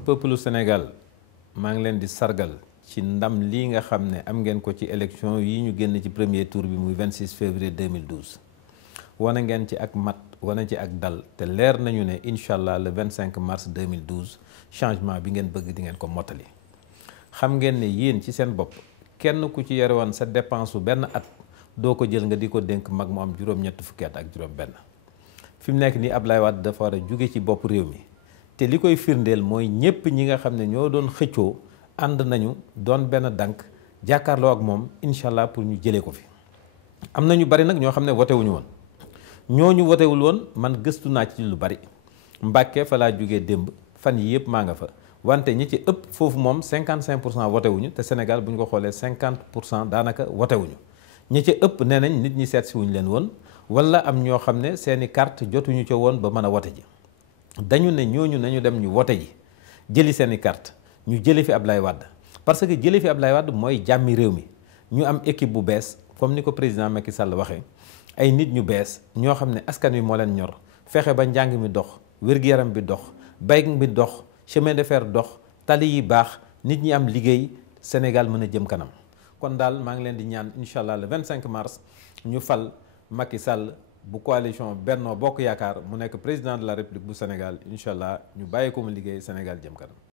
peuple Sénégal maa ngi leen di sargal ci ndam lii nga xam ne am ngeen ko ci élection yi ñu génn ci premier tour bi muy 26 février 2012 wane ngeen ci ak mat wane ci ak dal te leer nañu ne incha allah le 25 mars 2012 changement bi ngeen bëgg di ngeen ko mottali. xam ngeen ne yéen ci seen bopp kenn ku ci yore woon sa dépense su benn at doo ko jël nga di ko dénk mag mu am juróom-ñett fukki at ak juróom-benn fi mu nekk nii Ablaye Wade dafa war a jóge ci bopp réew mi. te li koy firndeel mooy ñëpp ñi nga xam ne ñoo doon xëccoo ànd nañu doon benn dànk jàkkaarloo ak moom incha allah pour ñu jëlee ko fi. am na ñu bari nag ñoo xam ne voté wuñu woon ñooñu voté wul woon man gëstu naa ci lu bari Mbàkke fa laa jógee démb fan yi yëpp maa nga fa wante ñi ci ëpp foofu moom 55% voté wuñu te Sénégal bu ñu ko xoolee 50% daanaka voté wuñu ñi ci ëpp nee nañ nit ñi seet si wuñu leen woon wala am ñoo xam ne seeni carte jotuñu ca woon ba mën a voté ji. dañu ne ñooñu nañu dem ñu wote ji jëli seeni carte ñu jëli fi Ablaye Wade parce que jëli fi Ablaye Wade mooy jàmmi réew mi ñu am équipe bu bees comme ni ko président Macky Sall waxee ay nit ñu bees ñoo xam ne askan wi moo leen ñor fexe ba njàng mi dox wér-gu-yaram bi dox bay bi dox chemin de fer dox tali yi baax nit ñi am liggéey Sénégal mën a jëm kanam kon daal maa ngi leen di ñaan incha allah le 25 mars ñu fal Macky Sall bu coalition Benno Bokk Yaakaar mu nekk président de la République bu Sénégal incha allah ñu bàyyi ko mu liggéey Sénégal jëm kanam.